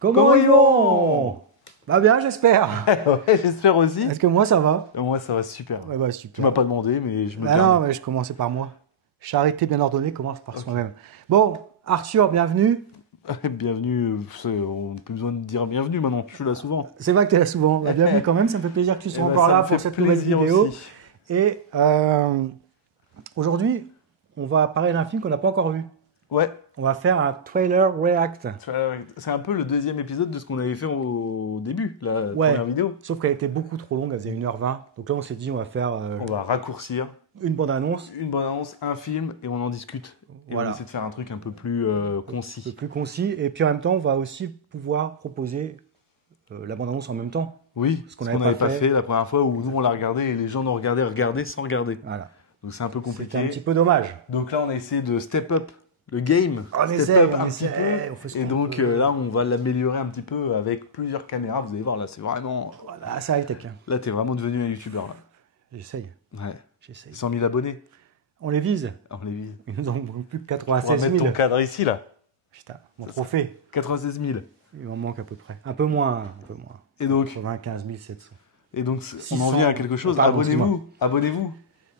Comment ils vont? Bah bien, j'espère. Ouais, j'espère aussi. Est-ce que moi, ça va? Moi, ça va super. Ouais, bah, super. Tu m'as pas demandé, mais je me Bah permets. non, mais je commençais par moi. Charité bien ordonnée commence par soi-même. Bon, Arthur, bienvenue. Bienvenue. On n'a plus besoin de dire bienvenue maintenant. Je suis là souvent. C'est vrai que tu es là souvent. Bah, bienvenue quand même, ça me fait plaisir que tu sois encore là pour cette nouvelle vidéo. Aussi. Et aujourd'hui, on va parler d'un film qu'on n'a pas encore vu. Ouais. On va faire un trailer react. C'est un peu le deuxième épisode de ce qu'on avait fait au début, la Ouais. première vidéo. Sauf qu'elle était beaucoup trop longue, elle faisait 1h20. Donc là, on s'est dit, on va faire On va raccourcir une bande-annonce. une bonne annonce, un film, et on en discute. Et Voilà. on essaie de faire un truc un peu plus concis. Un peu plus concis. Et puis en même temps, on va aussi pouvoir proposer la bande-annonce en même temps. Oui, Ce qu'on ce avait qu'on n'avait pas pas fait. fait la première fois où nous on l'a regardé et les gens nous regardaient sans regarder. Voilà. Donc c'est un peu C'était compliqué. un petit peu dommage. Donc là on a essayé de step up le game. On step essaie, up on un essaie, petit peu. on fait ce Et qu'on donc peut. là on va l'améliorer un petit peu avec plusieurs caméras. Vous allez voir là c'est vraiment... Voilà, c'est high-tech. Hein. Là t'es vraiment devenu un youtubeur là. J'essaye. Ouais. J'essaye. 100 000 abonnés. On les vise. On les vise. Ils nous en manquent plus que On va 96 mettre 000. ton cadre ici là. Putain, mon Ça, trophée. 96 000. Il m'en manque à peu près. Un peu moins. Un peu moins. Et donc, 95 700. on 600. en vient à quelque chose. Pardon, Abonnez-vous. Abonnez-vous.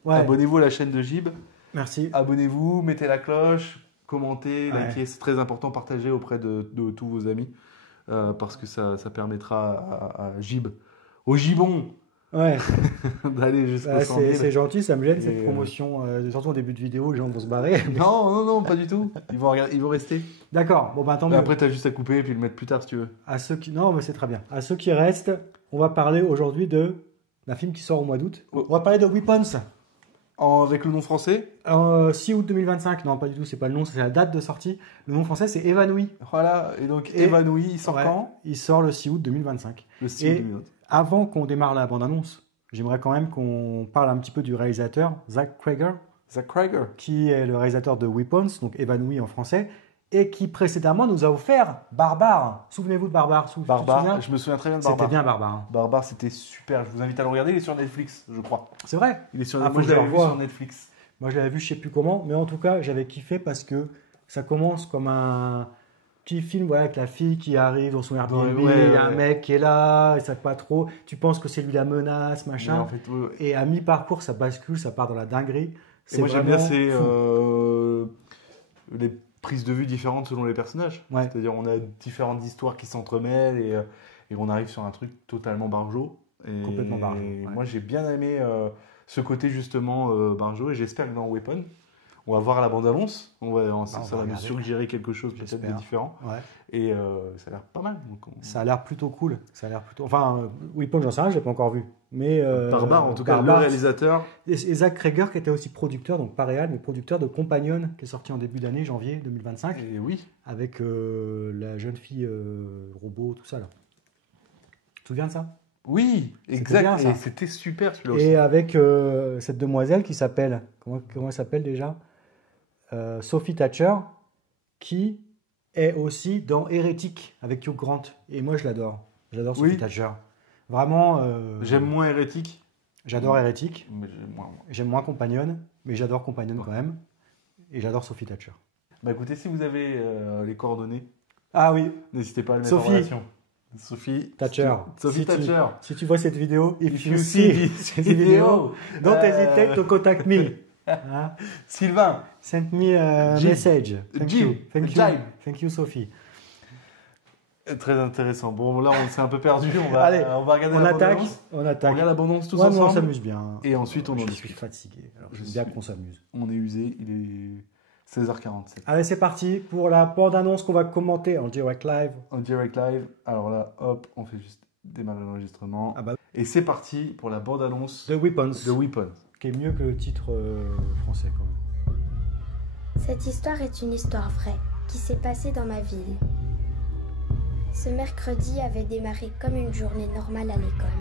Ouais, Abonnez-vous à la chaîne de Gib. merci. Abonnez-vous, mettez la cloche, commentez, Ouais. likez, c'est très important, partagez auprès de tous vos amis parce que ça permettra à Gib, au Gibon, Ouais, d'aller jusqu'au bah, 100 000. c'est gentil, ça me gêne Et, cette promotion. Surtout en début de vidéo, les gens vont se barrer. Non, pas du tout. Ils vont rester. D'accord, bon bah tant Et mieux. après, tu as juste à couper et puis le mettre plus tard si tu veux. À ceux qui... Non, mais c'est très bien. À ceux qui restent, on va parler aujourd'hui d'un film qui sort au mois d'août. Oh. On va parler de Weapons. Avec le nom français, 6 août 2025. Non, pas du tout, c'est pas le nom, c'est la date de sortie. Le nom français, c'est Évanoui. voilà, et donc Et- Évanoui, il sort Ouais, quand il sort le 6 août 2025. Le 6 Et- 2020. Avant qu'on démarre la bande-annonce, j'aimerais quand même qu'on parle un petit peu du réalisateur, Zach Cregger, Zach Cregger. qui est le réalisateur de Weapons, donc Évanoui en français, et qui précédemment nous a offert Barbare. Souvenez-vous de Barbare. Tu te souviens Barbare, je me souviens très bien de Barbare. C'était bien Barbare. Hein. Barbare, c'était super. Je vous invite à le regarder. Il est sur Netflix, je crois. C'est vrai. Il est sur Ah, Moi, faut je que je l'avais le vu revoie. sur Netflix. Moi, je l'avais vu, je sais plus comment, mais en tout cas, j'avais kiffé parce que ça commence comme un petit film, voilà, avec la fille qui arrive dans son Airbnb, Ouais, il y a un ouais. mec qui est là, il ne sait pas trop, tu penses que c'est lui la menace, machin, Mais en fait, ouais. et à mi-parcours, ça bascule, ça part dans la dinguerie. Et moi j'aime bien vraiment fou. les prises de vue différentes selon les personnages. Ouais. C'est-à-dire on a différentes histoires qui s'entremêlent et on arrive sur un truc totalement barjot. Et Complètement barjot, et ouais. moi j'ai bien aimé ce côté justement barjot et j'espère que dans Weapon, on va voir la bande-annonce. Ça va va nous regarder. suggérer quelque chose peut-être de J'espère. différent. Ouais. Et ça a l'air pas mal. Donc Ça a l'air plutôt cool. Ça a l'air plutôt... Enfin, Weapon, j'en sais rien, je l'ai pas encore vu. Mais, Barbare en tout cas, le Barbare, réalisateur. Et Zach Cregger qui était aussi producteur, donc pas réal, mais producteur de Companion, qui est sorti en début d'année, janvier 2025, Et oui. avec la jeune fille robot, tout ça là. Tu te souviens de ça? Oui, C'était exact. bien, ça. Et c'était super celui-là aussi. Et avec cette demoiselle qui s'appelle, comment elle s'appelle déjà? Sophie Thatcher, qui est aussi dans Hérétique avec Hugh Grant. Et moi je l'adore. J'adore Sophie Oui. Thatcher. Vraiment, J'aime moins Hérétique. j'adore Hérétique. Mais j'aime moins. J'aime moins Companion, mais j'adore Companion quand même. Et j'adore Sophie Thatcher. Bah écoutez, si vous avez les coordonnées, Ah oui, n'hésitez pas à le mettre Sophie. en relation. Sophie Thatcher. Sophie Si tu- Thatcher. Si tu vois cette vidéo, If you see cette this vidéo, video, don't hesitate to contact me. Hein? Sylvain. Send me a Jim. message. Thank Jim. you. Thank you. Jim. Thank you, Sophie. Très intéressant. Bon, là, on s'est un peu perdu. On va, Allez, on va regarder On la attaque. bande-annonce. On On attaque. regarde l'abondance tous Ouais, mais on ensemble. s'amuse bien. Et ensuite, on en Je suis discute. fatigué. Alors, Je j'aime bien suis- qu'on s'amuse. On est usé. Il est 16h47. Allez, c'est parti pour la bande-annonce qu'on va commenter en direct live. En direct live. Alors là, hop, on fait juste démarrer l'enregistrement. Ah bah, Et c'est parti pour la bande-annonce The Weapons, de Weapon. qui est mieux que le titre français quand même. Cette histoire est une histoire vraie qui s'est passée dans ma ville. Ce mercredi avait démarré comme une journée normale à l'école.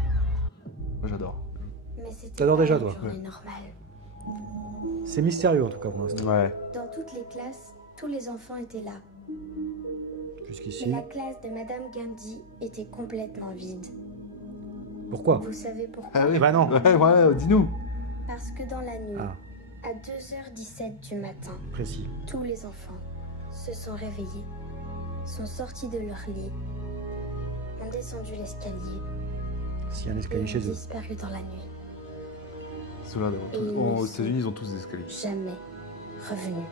Moi, j'adore. Mais c'était T'adores pas déjà, une toi, journée ouais. normale. C'est mystérieux en tout cas pour l'instant. Ouais. Dans toutes les classes, tous les enfants étaient là. Jusqu'ici. Mais la classe de Madame Gandhi était complètement vide. Pourquoi? Vous savez pourquoi? Ah oui. Bah non. Ouais, dis-nous. Parce que dans la nuit, Ah, à 2h17 du matin, précis. tous les enfants se sont réveillés. sont sortis de leur lit, ont descendu l'escalier S'il y a un et escalier ont chez eux. disparu dans la nuit. Ceux-là, Et ils aux ne États-Unis, ils ont tous des escaliers. Jamais revenus.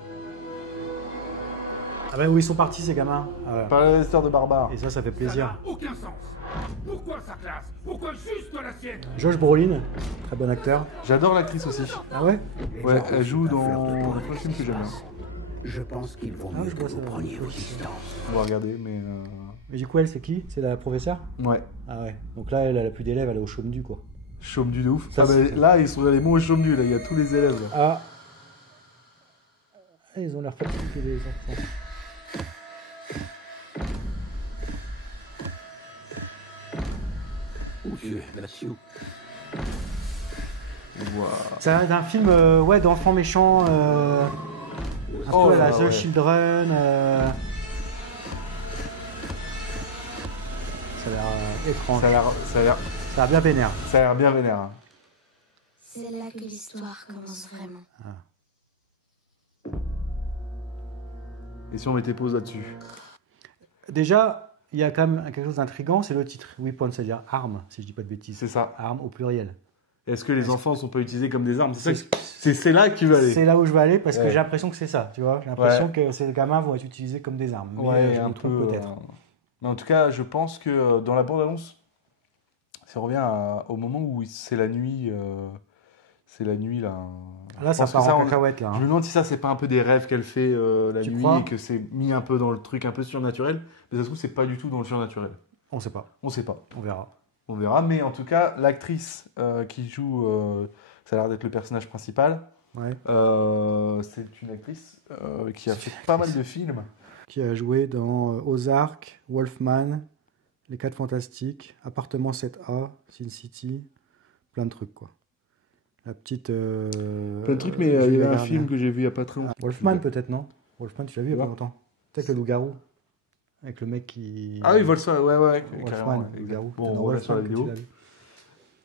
Ah ben où ils sont partis ces gamins? Ah ouais. Par la histoire de barbare. Et ça fait Ça plaisir. n'a aucun sens. Pourquoi sa classe? Pourquoi juste la sienne? Josh Brolin, très bon acteur. J'adore l'actrice aussi. Ah ouais? Ouais, elle joue dans un film que j'aime bien. Je pense qu'il vaut Ah, mieux je que vois vous ça. preniez vos distances. On va regarder, mais... Mais du coup, elle, c'est qui? C'est la professeure? Ouais. Ah ouais. Donc là, elle a plus d'élèves, elle est au chaume du quoi. Chaume du de ouf. Ça, Ah, c'est- bah, là, ils sont allés au chaume du, là. Il y a tous les élèves, là. Ah. Ah, ils ont l'air fatigués les enfants. Monsieur, monsieur. Waouh. C'est un film ouais, d'enfants méchants. Un Oh peu à là la là, The ouais. Children. Ça a l'air étrange. Ça a l'air Ça a l'air bien vénère. bien vénère. Hein. C'est là que l'histoire commence vraiment. Et si on mettait pause là-dessus? Déjà, il y a quand même quelque chose d'intriguant, c'est le titre. Weapon, c'est-à-dire arme, si je dis pas de bêtises. C'est ça. Arme au pluriel. Est-ce que les enfants sont pas utilisés comme des armes? C'est là que tu veux aller. C'est là où je vais aller parce que Ouais. j'ai l'impression que c'est ça, tu vois. J'ai l'impression que ces gamins vont être utilisés comme des armes. Mais Ouais, je un me trompe peu. peut-être. Mais en tout cas, je pense que dans la bande-annonce, ça revient au moment où c'est la nuit. C'est la nuit, là. Là, Je ça pense part que en on- cacahuète, là. Je me demande si ça, c'est pas un peu des rêves qu'elle fait la Tu nuit crois et que c'est mis un peu dans le truc un peu surnaturel. Mais ça se trouve, c'est pas du tout dans le surnaturel. On sait pas, On sait pas. on verra. On verra. Mais en tout cas, l'actrice qui joue, ça a l'air d'être le personnage principal. Ouais. C'est une actrice qui a fait pas mal de films. Qui a joué dans Ozark, Wolfman, Les 4 Fantastiques, Appartement 7A, Sin City, plein de trucs, quoi. La petite. Plein de trucs, mais il y Julia avait un Garner. film que j'ai vu il y a pas très longtemps. Wolfman, peut-être, non? Wolfman, tu l'as vu il y a pas Ouais. longtemps. Peut-être le loup-garou. Avec le mec qui. Ah oui, vole ça, ouais, carrément, Wolfman, ouais, le loup-garou. Bon, C'est on dans revient sur la Wolfman que vidéo. tu l'as vu.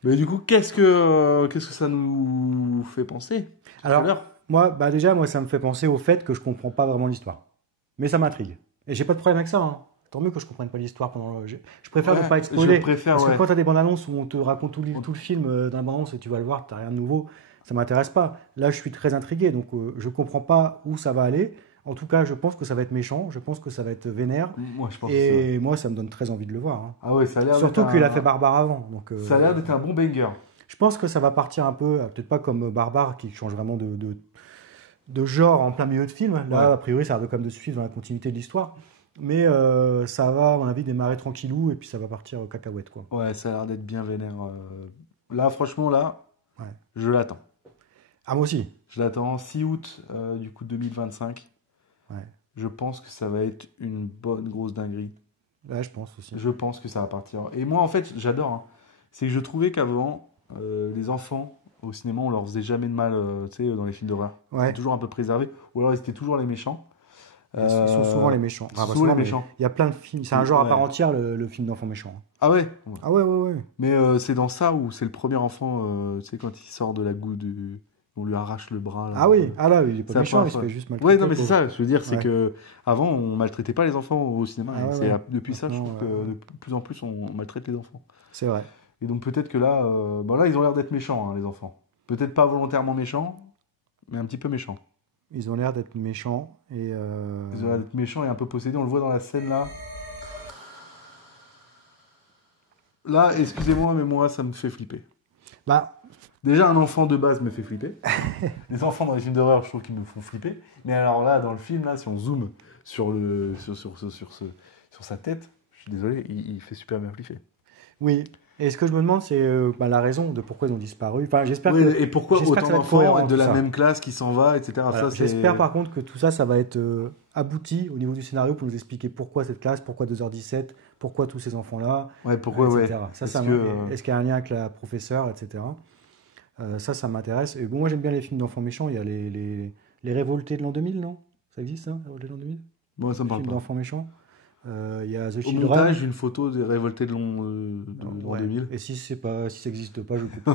Mais du coup, qu'est-ce que ça nous fait penser? Alors, moi, bah déjà, moi, ça me fait penser au fait que je comprends pas vraiment l'histoire. Mais ça m'intrigue. Et j'ai pas de problème avec ça, hein. Tant mieux que je comprenne pas l'histoire pendant le. Je préfère Ouais, ne pas être spoilé. je préfère, Parce que ouais. quand tu as des bandes annonces où on te raconte tout le film dans la bande annonce et tu vas le voir, tu rien de nouveau, ça m'intéresse pas. Là, je suis très intrigué, donc je comprends pas où ça va aller. En tout cas, je pense que ça va être méchant, je pense que ça va être vénère. Moi, je pense que c'est... Et moi, ça me donne très envie de le voir, hein. Ah ouais, ça a l'air Surtout d'être qu'il un- a fait Barbare avant. Donc, Ça a l'air d'être un bon banger. je pense que ça va partir un peu, peut-être pas comme Barbare qui change vraiment de genre en plein milieu de film. Là, Ouais. a priori, ça va quand même de suivre dans la continuité de l'histoire. Mais ça va, à mon avis, démarrer tranquillou et puis ça va partir au cacahuète, quoi. Ouais, ça a l'air d'être bien vénère. Là, franchement, là, Ouais. je l'attends. Ah, moi aussi. Je l'attends 6 août, du coup, 2025. Ouais. Je pense que ça va être une bonne grosse dinguerie. Ouais, je pense aussi. Je pense que ça va partir. Et moi, en fait, j'adore. Hein. C'est que je trouvais qu'avant, les enfants, au cinéma, on leur faisait jamais de mal, tu sais, dans les films d'horreur. Ils Ouais. étaient toujours un peu préservés. Ou alors, ils étaient toujours les méchants. Ils sont souvent les méchants. ils sont pas souvent les mais méchants. Il y a plein de films. C'est un genre à part Ouais. entière, le film d'enfants méchants. Ah ouais. Ah ouais, ouais, ouais. Mais c'est dans ça où c'est le premier enfant, tu sais, quand il sort de la goutte, on lui arrache le bras. Là. Ah oui, ah là, il est pas C'est la méchant, il se première fait juste fois. maltraiter. Ouais, non, mais c'est quoi. ça. Je veux dire, c'est Ouais. que avant, on maltraitait pas les enfants au cinéma. Ah Et ouais, c'est ouais. depuis ça, je trouve Maintenant, que de plus en plus, on maltraite les enfants. C'est vrai. Et donc peut-être que là, bon, là, ils ont l'air d'être méchants, hein, les enfants. Peut-être pas volontairement méchants, mais un petit peu méchants. Ils ont l'air d'être méchants et. Ils ont l'air d'être méchants et un peu possédés. On le voit dans la scène là. Là, excusez-moi, mais moi, ça me fait flipper. Bah, Déjà, un enfant de base me fait flipper. Les enfants dans les films d'horreur, je trouve qu'ils me font flipper. Mais alors là, dans le film, là, si on zoome sur sa tête, je suis désolé, il fait super bien flipper. oui. Et ce que je me demande, c'est la raison de pourquoi ils ont disparu. Enfin, j'espère Oui, que. et pourquoi j'espère que autant ça va être d'enfants cohérent, de tout la ça. même classe qui s'en va, etc. Voilà, Ça, c'est- j'espère par contre que tout ça, ça va être abouti au niveau du scénario pour nous expliquer pourquoi cette classe, pourquoi 2h17, pourquoi tous ces enfants-là, Ouais, pourquoi, ouais. etc. Ça, Est-ce ça que, est-ce qu'il y a un lien avec la professeure, etc. Ça m'intéresse. Et bon, moi, j'aime bien les films d'enfants méchants. Il y a les Révoltés de l'an 2000, non? Ça existe, ça, Révoltés de l'an 2000? Moi, ça me Les parle films pas. d'enfants méchants. Il y a The Au Children. montage, une photo des révoltés de l'an Ouais. 2000. Et si ça n'existe pas, je coupe.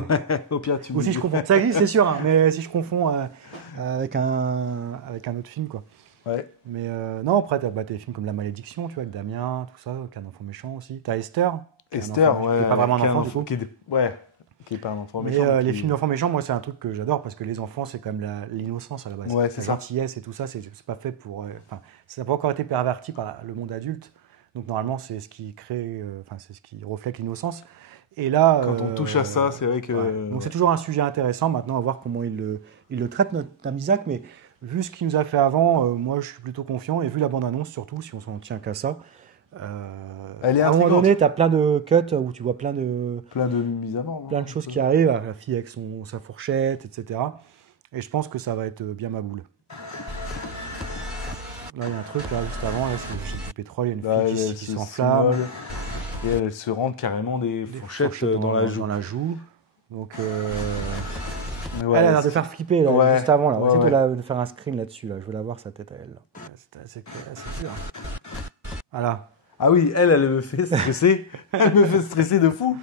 Au pire, tu Ou si je confonds. Ça existe, c'est sûr, hein, mais si je confonds avec un autre film, quoi. Ouais. Mais non, après, t'as des films comme La Malédiction, tu vois, avec Damien, tout ça, qui est un enfant méchant aussi. T'as Esther. Qui est un Esther, enfant- ouais. qui est pas vraiment qui est un enfant, du coup. Qui est pas un enfant Mais méchant. les qui- films d'enfants méchants, moi, c'est un truc que j'adore parce que les enfants, c'est quand même l'innocence à la base. Ouais, La c'est ça. gentillesse et tout ça, c'est pas fait pour. Enfin, ça n'a pas encore été perverti par le monde adulte. Donc, normalement, c'est ce qui crée. Enfin, c'est ce qui reflète l'innocence. Et là. Quand on touche à ça, c'est vrai que. ouais. Donc, c'est toujours un sujet intéressant. Maintenant, à voir comment il le traite, notre ami Isaac. Mais vu ce qu'il nous a fait avant, moi, je suis plutôt confiant. Et vu la bande-annonce, surtout, si on s'en tient qu'à ça. Elle est à un moment intrigante. donné, tu as plein de cuts où tu vois plein de mises à mort. plein de choses qui arrivent, la fille avec sa fourchette, etc. Et je pense que ça va être bien ma boule. Là, il y a un truc, là, juste avant, là, c'est du pétrole, il y a une Bah, fille elle qui se s'enflamme. s'immole, et elle se rentre carrément des fourchettes dans la joue. Donc, Mais ouais, elle a l'air de faire flipper, là, Ouais. juste avant. Là. On va Ouais, essayer ouais. de faire un screen là-dessus. Là. Je veux la voir, sa tête à elle. Là. C'est dur. Voilà. Ah oui, elle me fait stresser. Elle me fait stresser de fou.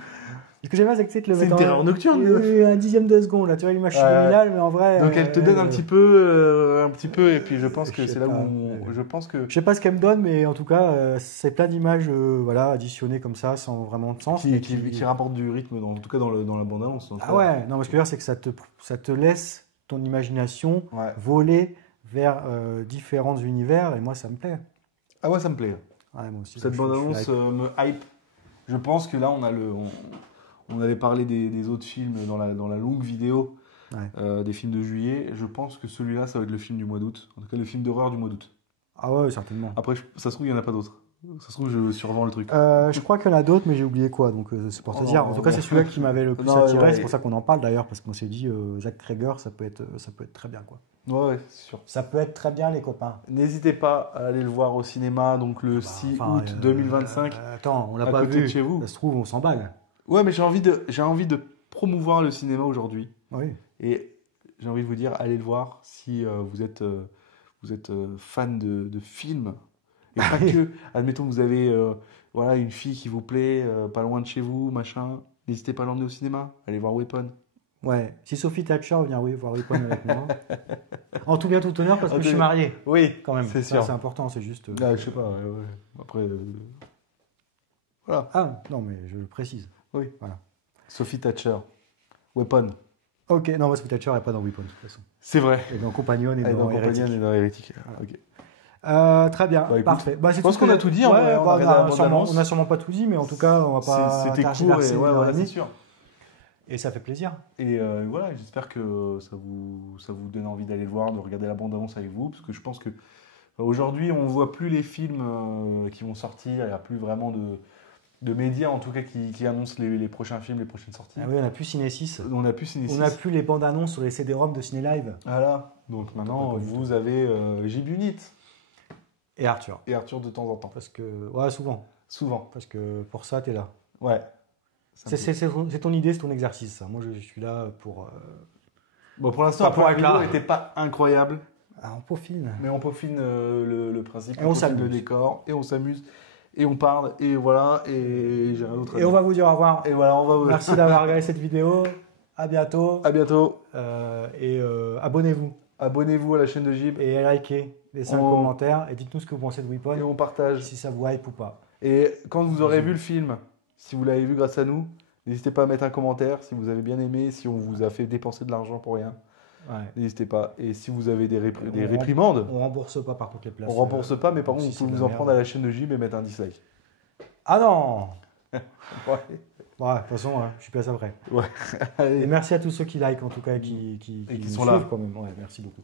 Ce que j'aime bien, c'est que tu sais, te le C'est mettre une en- terreur nocturne. Un dixième de seconde, là. Tu vois l'image subliminale, mais en vrai. Donc elle te donne un petit peu, et puis je pense que Je sais c'est là pas. où je pense que Je sais pas ce qu'elle me donne, mais en tout cas, c'est plein d'images voilà, additionnées comme ça, sans vraiment de sens. mais qui rapporte du rythme, en tout cas dans la bande-annonce. Ah ouais, non, mais ce que je veux dire, c'est que ça te laisse ton imagination Ouais. voler vers différents univers, et moi, ça me plaît. Ah ouais, ça me plaît. Ouais, moi aussi, Cette je suis bande-annonce hype. me hype. Je pense que là, on avait parlé des autres films dans la longue vidéo Ouais. des films de juillet. Je pense que celui-là, ça va être le film du mois d'août. En tout cas, le film d'horreur du mois d'août. Ah ouais, certainement. Après, ça se trouve, il n'y en a pas d'autres. Ça se trouve, je survends le truc. Je crois qu'il y en a d'autres, mais j'ai oublié quoi, donc c'est pour te Oh dire. non, En tout cas, non. c'est celui-là qui m'avait le plus Non, attiré, ouais. c'est pour ça qu'on en parle d'ailleurs, parce qu'on s'est dit, Zach Cregger, ça peut être très bien, quoi. Ouais, c'est sûr. Ça peut être très bien, les copains. N'hésitez pas à aller le voir au cinéma, donc le 6 août 2025. Attends, on l'a à pas côté vu. de chez vous. Ça se trouve, on s'emballe. Ouais, mais j'ai envie de promouvoir le cinéma aujourd'hui. Oui. Et j'ai envie de vous dire, allez le voir si vous êtes fan de films. Et pas que. Admettons que vous avez voilà, une fille qui vous plaît, pas loin de chez vous, machin. N'hésitez pas à l'emmener au cinéma. Allez voir Weapon. Ouais. Si Sophie Thatcher vient voir Weapon avec moi. En tout bien, tout honneur, parce que je suis marié. Oui, Quand même. c'est Ça, sûr. c'est important, c'est juste. Ah, je sais pas. Ouais. Après. Voilà. Ah, non, mais je le précise. Oui. Voilà. Sophie Thatcher. Weapon. Ok, non, Sophie Thatcher n'est pas dans Weapon, de toute façon. C'est vrai. Et dans Compagnon et Elle est dans dans Hérétique. Compagnon et dans Hérétique. Ok. Très bien, Bah, écoute, parfait. Bah, c'est je pense tout qu'on ce a que- tout dit, en Ouais, vrai, on a bah, regardé la bande-annonce. on a sûrement pas tout dit, mais en tout cas, on va pas C'était court tergiverser et une ouais, heure voilà, et c'est demie. sûr. Et ça fait plaisir. Et voilà, j'espère que ça vous donne envie d'aller le voir, de regarder la bande-annonce avec vous, parce que je pense que aujourd'hui, on ne voit plus les films qui vont sortir, il n'y a plus vraiment de médias, en tout cas, qui annoncent les prochains films, les prochaines sorties. Ah oui, on n'a plus Ciné 6. On n'a plus Ciné On n'a plus les bandes annonces sur les CD-ROM de Ciné Live. Voilà, donc maintenant, pas vous avez Gibunit Et Arthur. et Arthur de temps en temps. Parce que, ouais, souvent. Souvent. Parce que pour ça, t'es là. Ouais. C'est ton idée, c'est ton exercice, ça. Moi, je suis là pour. Bon, pour l'instant, Pas pour la être vidéo là. n'était pas incroyable, Ah, on peaufine. mais on peaufine le principe, Et on peaufine le s'amuse. décor, et on s'amuse, et on parle, et voilà, et j'ai un autre Et on va vous dire au revoir. Et voilà, on va Merci d'avoir regardé cette vidéo. À bientôt. À bientôt. Et abonnez-vous. Abonnez-vous à la chaîne de Gib Et likez, laissez un On- commentaire et dites-nous ce que vous pensez de et Weapon, on partage. si ça vous hype ou pas. Et quand vous aurez vu le film, si vous l'avez vu grâce à nous, n'hésitez pas à mettre un commentaire si vous avez bien aimé, si on vous a fait dépenser de l'argent pour rien. Ouais. N'hésitez pas. Et si vous avez des On réprimandes, On rembourse pas par contre les places. on rembourse pas, mais par donc contre, si vous pouvez c'est vous de en la prendre à la chaîne de Gib et mettre un dislike. Ah non. Ouais. Ouais, de toute façon, je suis pas après. Ouais. Et Allez. merci à tous ceux qui like en tout cas et qui qui nous sont suivent là. quand même. Ouais, merci beaucoup.